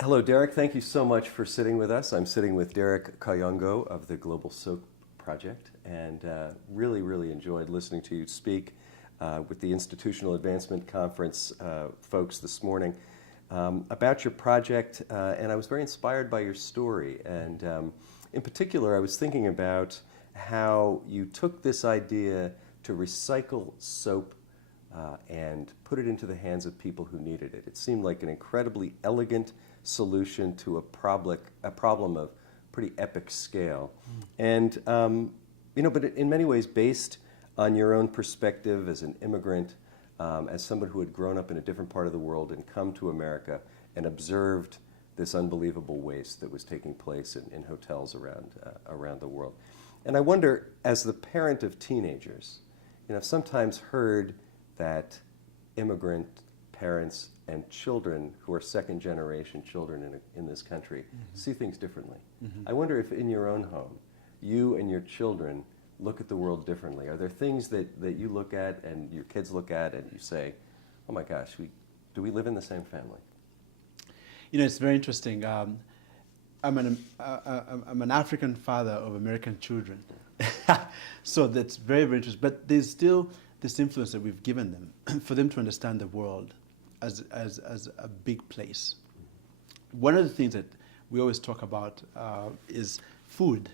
Hello, Derek. Thank you so much for sitting with us. I'm sitting with Derreck Kayongo of the Global Soap Project, and really enjoyed listening to you speak with the Institutional Advancement Conference folks this morning about your project, and I was very inspired by your story. And in particular, I was thinking about how you took this idea to recycle soap and put it into the hands of people who needed it. It seemed like an incredibly elegant solution to a problem of pretty epic scale. And, but in many ways based on your own perspective as an immigrant, as someone who had grown up in a different part of the world and come to America and observed this unbelievable waste that was taking place in hotels around the world. And I wonder, as the parent of teenagers, I've sometimes heard that immigrant parents and children who are second-generation children in this country see things differently. I wonder if in your own home, you and your children look at the world differently. Are there things that you look at and your kids look at and you say, oh my gosh, do we live in the same family? It's very interesting. I'm an African father of American children. So that's very interesting. But there's still this influence that we've given them for them to understand the world as a big place. One of the things that we always talk about is food.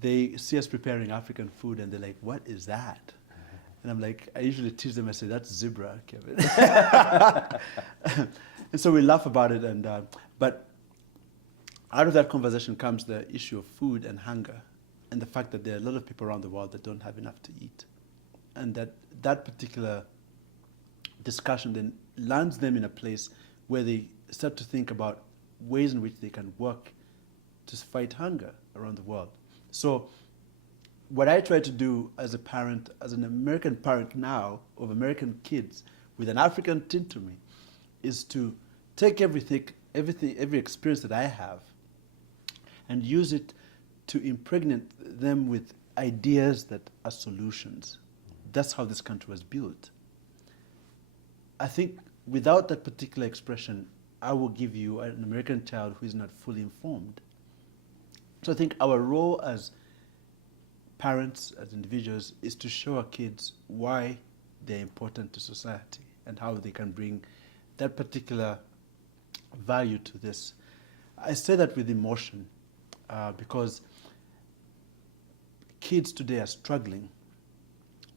They see us preparing African food and they're like, what is that? And I'm like, I usually teach them, I say, that's zebra, Kevin. And so we laugh about it. But out of that conversation comes the issue of food and hunger and the fact that there are a lot of people around the world that don't have enough to eat. And that particular discussion then lands them in a place where they start to think about ways in which they can work to fight hunger around the world. So what I try to do as a parent, as an American parent now of American kids with an African tint to me, is to take every experience that I have and use it to impregnate them with ideas that are solutions. That's how this country was built. I think without that particular expression, I will give you an American child who is not fully informed. So I think our role as parents, as individuals, is to show our kids why they're important to society and how they can bring that particular value to this. I say that with emotion because kids today are struggling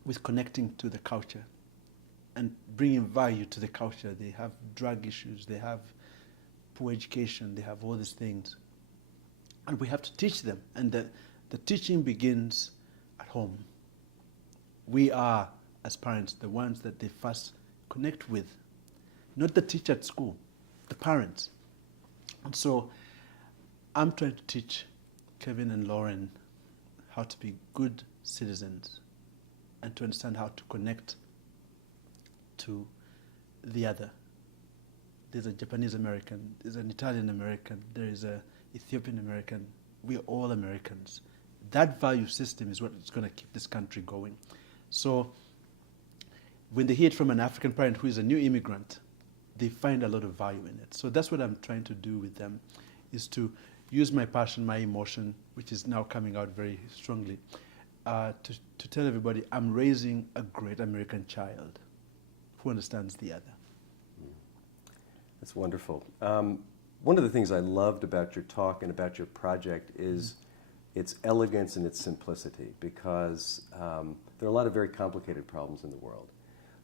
with connecting to the culture and bringing value to the culture. They have drug issues, they have poor education, they have all these things. And we have to teach them. And the teaching begins at home. We are, as parents, the ones that they first connect with. Not the teacher at school, the parents. And so I'm trying to teach Kevin and Lauren how to be good citizens and to understand how to connect to the other. There's a Japanese American, there's an Italian American, there is an Ethiopian American. We are all Americans. That value system is what is going to keep this country going. So when they hear it from an African parent who is a new immigrant, they find a lot of value in it. So that's what I'm trying to do with them, is to use my passion, my emotion, which is now coming out very strongly, to tell everybody I'm raising a great American child who understands the other. That's wonderful. One of the things I loved about your talk and about your project is its elegance and its simplicity, because there are a lot of very complicated problems in the world.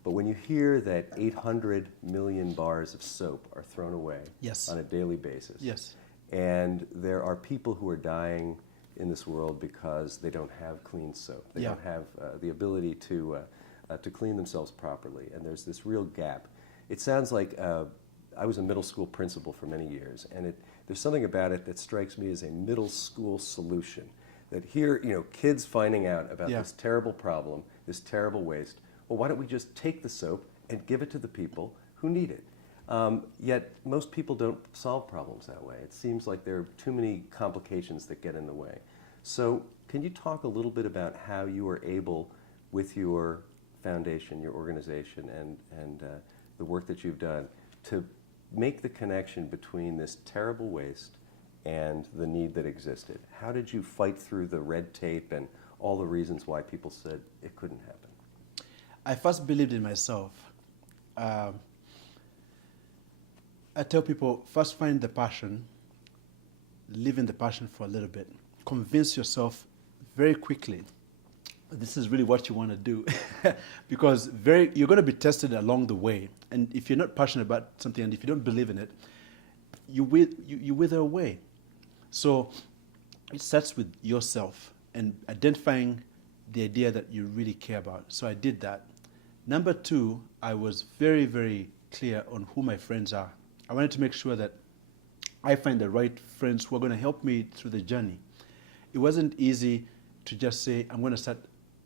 But when you hear that 800 million bars of soap are thrown away on a daily basis, and there are people who are dying in this world because they don't have clean soap, they don't have the ability to clean themselves properly, and there's this real gap. It sounds like I was a middle school principal for many years, and there's something about it that strikes me as a middle school solution. That here, kids finding out about this terrible problem, this terrible waste, well, why don't we just take the soap and give it to the people who need it? Yet most people don't solve problems that way. It seems like there are too many complications that get in the way. So can you talk a little bit about how you were able, with your foundation, your organization, and the work that you've done, to make the connection between this terrible waste and the need that existed? How did you fight through the red tape and all the reasons why people said it couldn't happen? I first believed in myself. I tell people, first find the passion, live in the passion for a little bit. Convince yourself very quickly that this is really what you want to do. Because you're going to be tested along the way. And if you're not passionate about something and if you don't believe in it, you wither away. So it starts with yourself and identifying the idea that you really care about. So I did that. Number two, I was very, very clear on who my friends are. I wanted to make sure that I find the right friends who are going to help me through the journey. It wasn't easy to just say, I'm going to start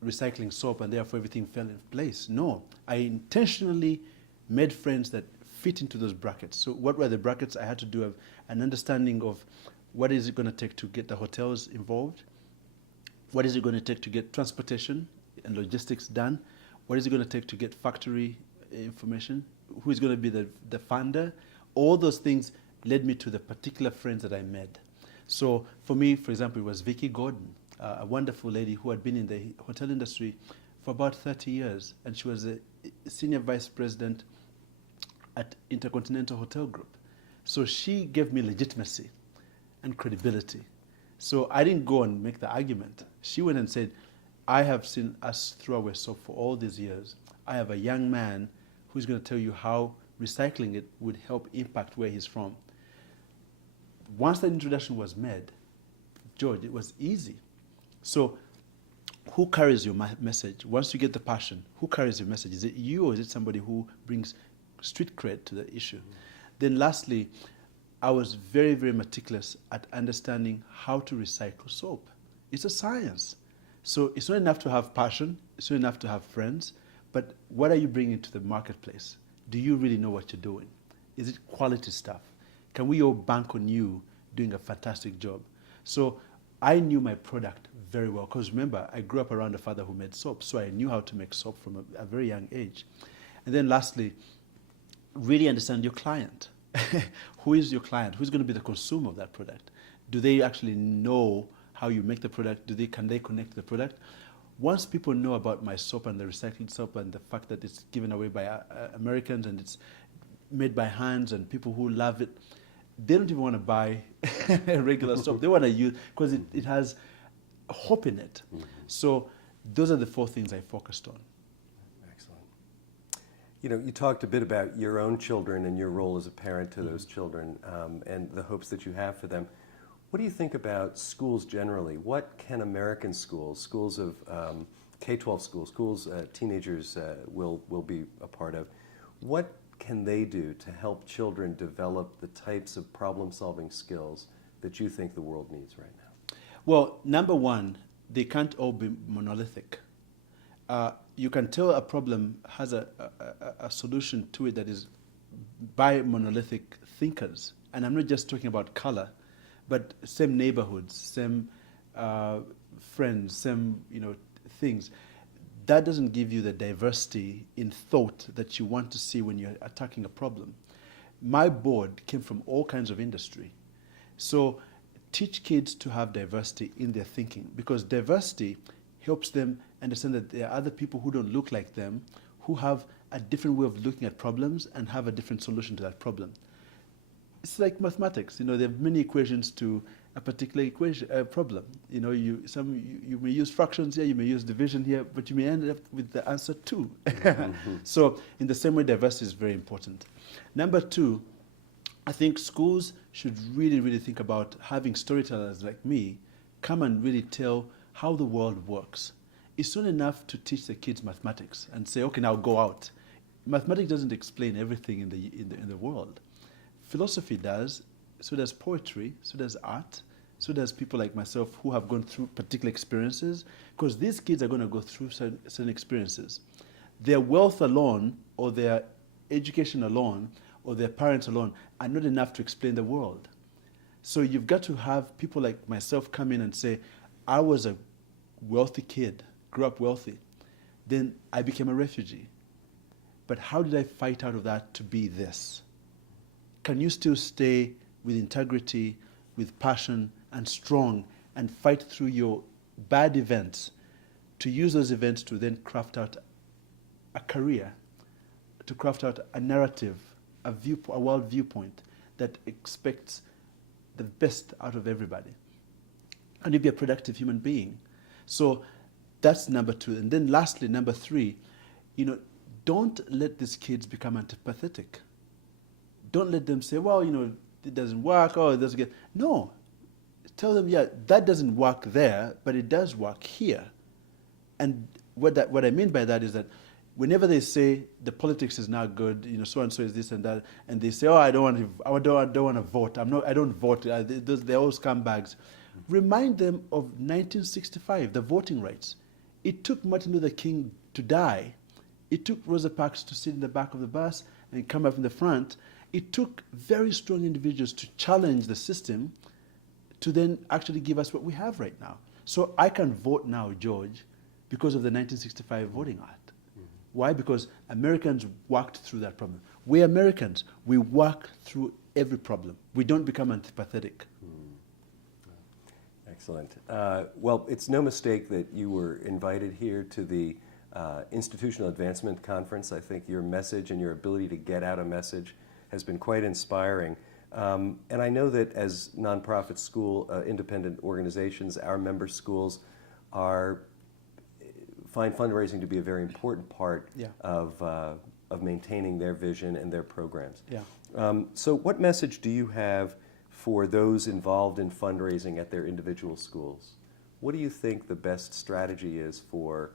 recycling soap and therefore everything fell in place. No, I intentionally made friends that fit into those brackets. So what were the brackets? I had to do an understanding of what is it going to take to get the hotels involved? What is it going to take to get transportation and logistics done? What is it going to take to get factory information? Who is going to be the funder? All those things led me to the particular friends that I met. So for me, for example, it was Vicky Gordon, a wonderful lady who had been in the hotel industry for about 30 years, and she was a senior vice president at Intercontinental Hotel Group. So she gave me legitimacy and credibility. So I didn't go and make the argument. She went and said, I have seen us throw away soap for all these years. I have a young man who's going to tell you how recycling it would help impact where he's from. Once that introduction was made, George, it was easy. So who carries your message? Once you get the passion, who carries your message? Is it you or is it somebody who brings street cred to the issue? Then lastly, I was very, very meticulous at understanding how to recycle soap. It's a science. So it's not enough to have passion, it's not enough to have friends, but what are you bringing to the marketplace? Do you really know what you're doing? Is it quality stuff? Can we all bank on you doing a fantastic job? So I knew my product very well, because remember, I grew up around a father who made soap, so I knew how to make soap from a very young age. And then lastly, really understand your client. Who is your client? Who's going to be the consumer of that product? Do they actually know how you make the product? Can they connect to the product? Once people know about my soap and the recycled soap and the fact that it's given away by Americans and it's made by hands and people who love it, they don't even want to buy regular soap. They want to use, because it has hope in it. Mm-hmm. So those are the four things I focused on. Excellent. You know, you talked a bit about your own children and your role as a parent to those children and the hopes that you have for them. What do you think about schools generally? What can American schools of K-12 schools teenagers will be a part of, what can they do to help children develop the types of problem-solving skills that you think the world needs right now? Well, number one, they can't all be monolithic. You can tell a problem has a solution to it that is by monolithic thinkers. And I'm not just talking about color, but same neighborhoods, same friends, same things. That doesn't give you the diversity in thought that you want to see when you're attacking a problem. My board came from all kinds of industry. So teach kids to have diversity in their thinking, because diversity helps them understand that there are other people who don't look like them, who have a different way of looking at problems and have a different solution to that problem. It's like mathematics. There are many equations to a particular problem. You may use fractions here, you may use division here, but you may end up with the answer 2. Mm-hmm. So in the same way, diversity is very important. Number 2, I think schools should really, really think about having storytellers like me come and really tell how the world works. It's not enough to teach the kids mathematics and say, okay, now go out. Mathematics doesn't explain everything in the world. Philosophy does, so does poetry, so does art, so does people like myself who have gone through particular experiences, because these kids are going to go through certain experiences. Their wealth alone, or their education alone, or their parents alone are not enough to explain the world. So you've got to have people like myself come in and say, I was a wealthy kid, grew up wealthy, then I became a refugee. But how did I fight out of that to be this? can you still stay with integrity, with passion, and strong, and fight through your bad events, to use those events to then craft out a career, to craft out a narrative, a world viewpoint that expects the best out of everybody, and you be a productive human being. So that's number 2. And then lastly, number 3, don't let these kids become antipathetic. Don't let them say, well, it doesn't work, oh, it doesn't get... No. Tell them, yeah, that doesn't work there, but it does work here. And what I mean by that is that whenever they say the politics is not good, so and so is this and that, and they say, oh, I don't want to vote. I don't vote. They're all scumbags. Remind them of 1965, the voting rights. It took Martin Luther King to die. It took Rosa Parks to sit in the back of the bus and come up in the front. It took very strong individuals to challenge the system to then actually give us what we have right now. So I can vote now, George, because of the 1965 Voting Act. Mm-hmm. Why? Because Americans worked through that problem. We Americans, we work through every problem. We don't become antipathetic. Excellent. Well, it's no mistake that you were invited here to the Institutional Advancement Conference. I think your message and your ability to get out a message has been quite inspiring. And I know that as nonprofit school, independent organizations, our member schools find fundraising to be a very important part of maintaining their vision and their programs. Yeah. So what message do you have for those involved in fundraising at their individual schools? What do you think the best strategy is for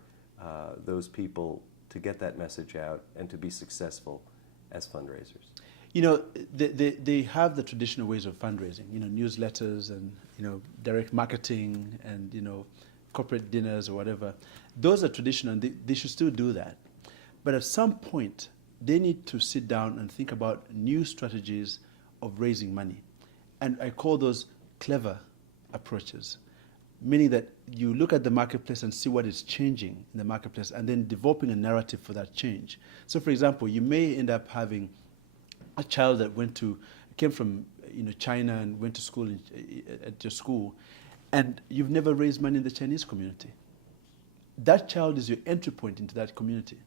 those people to get that message out and to be successful as fundraisers? They have the traditional ways of fundraising, newsletters and, direct marketing and, corporate dinners or whatever. Those are traditional and they should still do that. But at some point, they need to sit down and think about new strategies of raising money. And I call those clever approaches, meaning that you look at the marketplace and see what is changing in the marketplace and then developing a narrative for that change. So for example, you may end up having a child that came from China and went to school at your school, and you've never raised money in the Chinese community. That child is your entry point into that community.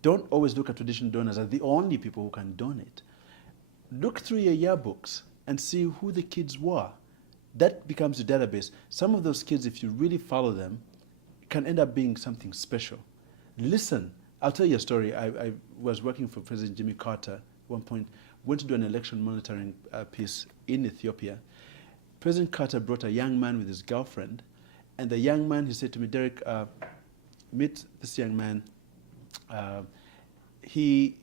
Don't always look at traditional donors as the only people who can donate. Look through your yearbooks and see who the kids were. That becomes your database. Some of those kids, if you really follow them, can end up being something special. Listen. I'll tell you a story. I was working for President Jimmy Carter at one point, went to do an election monitoring piece in Ethiopia. President Carter brought a young man with his girlfriend, and the young man, he said to me, Derek, meet this young man. He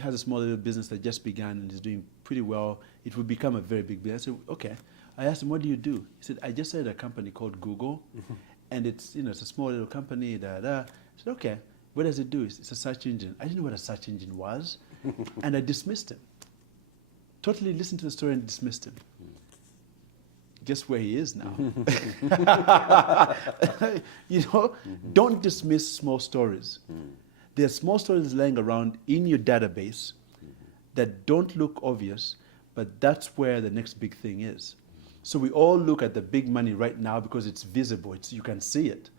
has a small little business that just began and is doing pretty well. It will become a very big business. I said, okay. I asked him, what do you do? He said, I just started a company called Google, and it's it's a small little company. I said, okay. What does it do? It's a search engine. I didn't know what a search engine was, and I dismissed him. Totally listened to the story and dismissed him. Guess where he is now? Don't dismiss small stories. There are small stories lying around in your database that don't look obvious, but that's where the next big thing is. So we all look at the big money right now because it's visible. You can see it.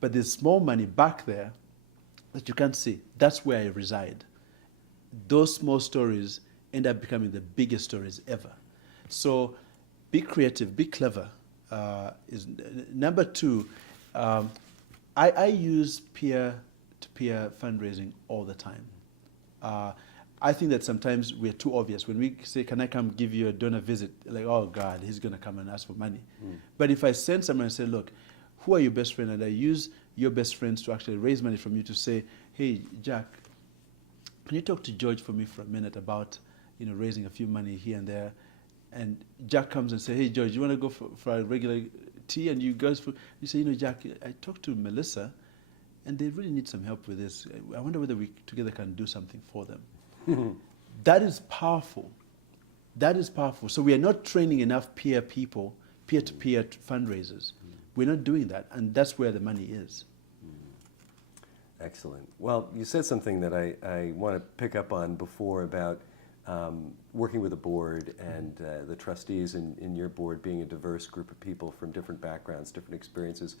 But there's small money back there that you can't see. That's where I reside. Those small stories end up becoming the biggest stories ever. So be creative, be clever. Number 2, I use peer-to-peer fundraising all the time. I think that sometimes we're too obvious. When we say, can I come give you a donor visit? Like, oh God, he's going to come and ask for money. But if I send someone and say, look, who are your best friends? And I use your best friends to actually raise money from you to say, hey, Jack, can you talk to George for me for a minute about, raising a few money here and there? And Jack comes and says, hey, George, you want to go for a regular tea? And you say, Jack, I talked to Melissa, and they really need some help with this. I wonder whether we together can do something for them. That is powerful. That is powerful. So we are not training enough people, peer-to-peer fundraisers. We're not doing that, and that's where the money is. Excellent. Well, you said something that I want to pick up on before about working with a board and the trustees in your board being a diverse group of people from different backgrounds, different experiences.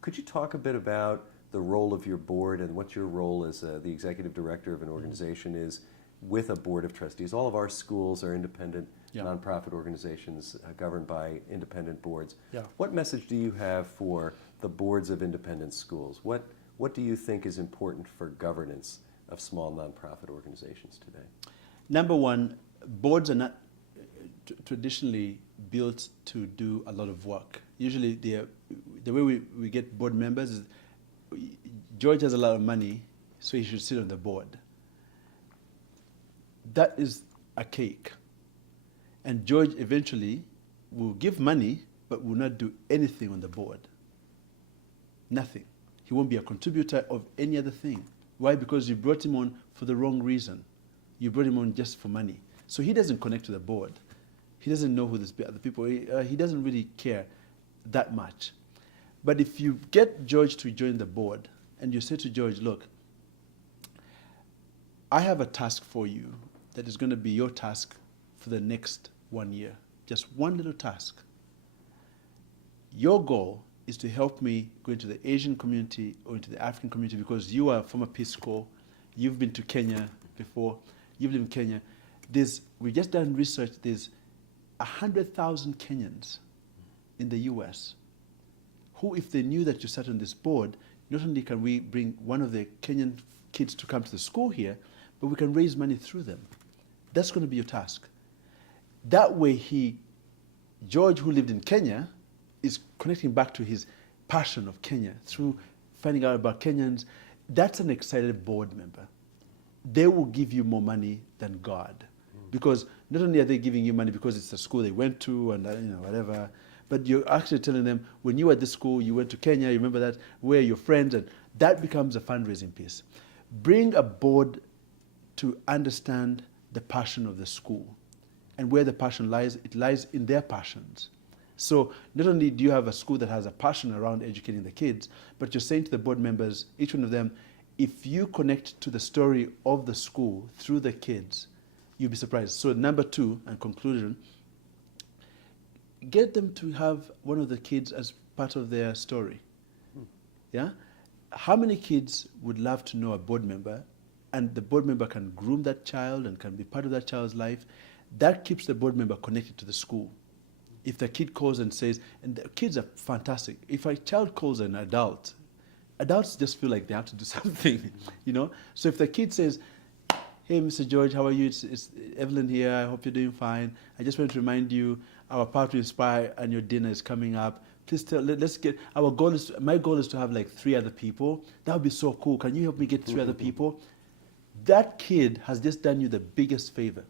Could you talk a bit about the role of your board and what your role as the executive director of an organization is with a board of trustees? All of our schools are independent nonprofit organizations governed by independent boards. What message do you have for the boards of independent schools? What do you think is important for governance of small nonprofit organizations today? Number one, boards are not traditionally built to do a lot of work. Usually the way we get board members is George has a lot of money, so he should sit on the board. That is archaic. And George eventually will give money, but will not do anything on the board. Nothing. He won't be a contributor of any other thing. Why? Because you brought him on for the wrong reason. You brought him on just for money. So he doesn't connect to the board. He doesn't know who the other people are. He doesn't really care that much. But if you get George to join the board and you say to George, look, I have a task for you that is going to be your task for the next 1 year. Just one little task. Your goal is to help me go into the Asian community or into the African community because you are from a Peace Corps. You've been to Kenya before. You've lived in Kenya. We just done research. There's 100,000 Kenyans in the U.S. who, if they knew that you sat on this board, not only can we bring one of the Kenyan kids to come to the school here, but we can raise money through them. That's going to be your task. That way George, who lived in Kenya, is connecting back to his passion of Kenya through finding out about Kenyans. That's an excited board member. They will give you more money than God. Because not only are they giving you money because it's the school they went to and whatever, but you're actually telling them, when you were at this school, you went to Kenya, you remember that, where your friends, and that becomes a fundraising piece. Bring a board to understand the passion of the school. And where the passion lies, it lies in their passions. So not only do you have a school that has a passion around educating the kids, but you're saying to the board members, each one of them, if you connect to the story of the school through the kids, you'll be surprised. So number two, and conclusion, get them to have one of the kids as part of their story. Yeah? How many kids would love to know a board member, and the board member can groom that child and can be part of that child's life? That keeps the board member connected to the school. If the kid calls and says, and the kids are fantastic. If a child calls an adult, adults just feel like they have to do something, So if the kid says, hey, Mr. George, how are you? It's Evelyn here. I hope you're doing fine. I just want to remind you, our Power to Inspire and your dinner is coming up. Please let's get, my goal is to have like 3 other people. That would be so cool. Can you help me get 3 other people? That kid has just done you the biggest favor.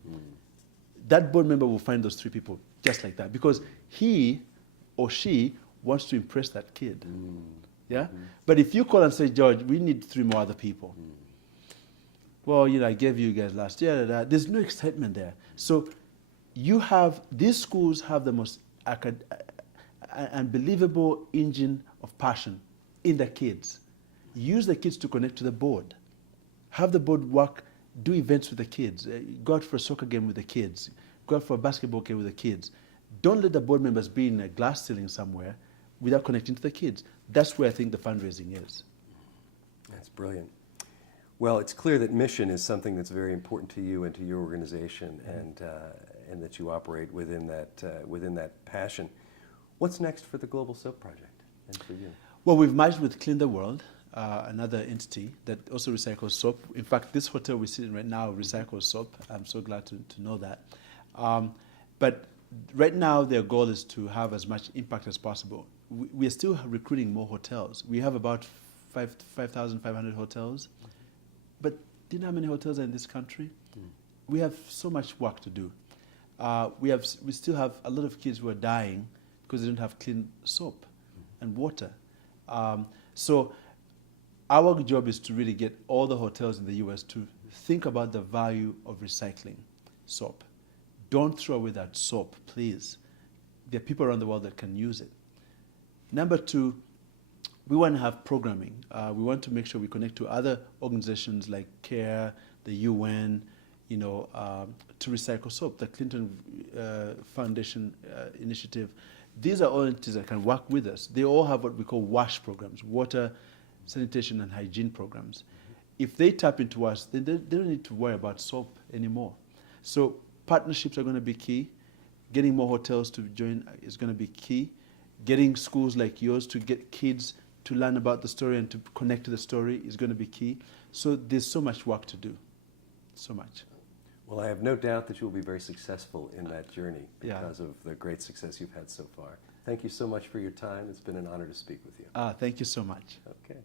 That board member will find those 3 people just like that because he or she wants to impress that kid. Yeah? But if you call and say, George, we need 3 more other people. Well, I gave you guys last year. There's no excitement there. So these schools have the most unbelievable engine of passion in the kids. Use the kids to connect to the board. Have the board work, do events with the kids. Go out for a soccer game with the kids. Go out for a basketball game with the kids. Don't let the board members be in a glass ceiling somewhere without connecting to the kids. That's where I think the fundraising is. That's brilliant. Well, it's clear that mission is something that's very important to you and to your organization, and that you operate within that passion. What's next for the Global Soap Project and for you? Well, we've merged with Clean the World, another entity that also recycles soap. In fact, this hotel we sit in right now recycles soap. I'm so glad to know that. But right now, their goal is to have as much impact as possible. We are still recruiting more hotels. We have about 5,500 hotels. But do you know how many hotels are in this country? We have so much work to do. We still have a lot of kids who are dying because they don't have clean soap and water. So our job is to really get all the hotels in the U.S. to think about the value of recycling soap. Don't throw away that soap, please. There are people around the world that can use it. Number 2, we want to have programming. We want to make sure we connect to other organizations like CARE, the UN, to recycle soap, the Clinton Foundation initiative. These are all entities that can work with us. They all have what we call WASH programs, water, sanitation, and hygiene programs. If they tap into us, then they don't need to worry about soap anymore. So partnerships are going to be key. Getting more hotels to join is going to be key. Getting schools like yours to get kids to learn about the story and to connect to the story is going to be key. So there's so much work to do, so much. Well, I have no doubt that you'll be very successful in that journey Yeah. because of the great success you've had so far. Thank you so much for your time. It's been an honor to speak with you. Thank you so much. Okay.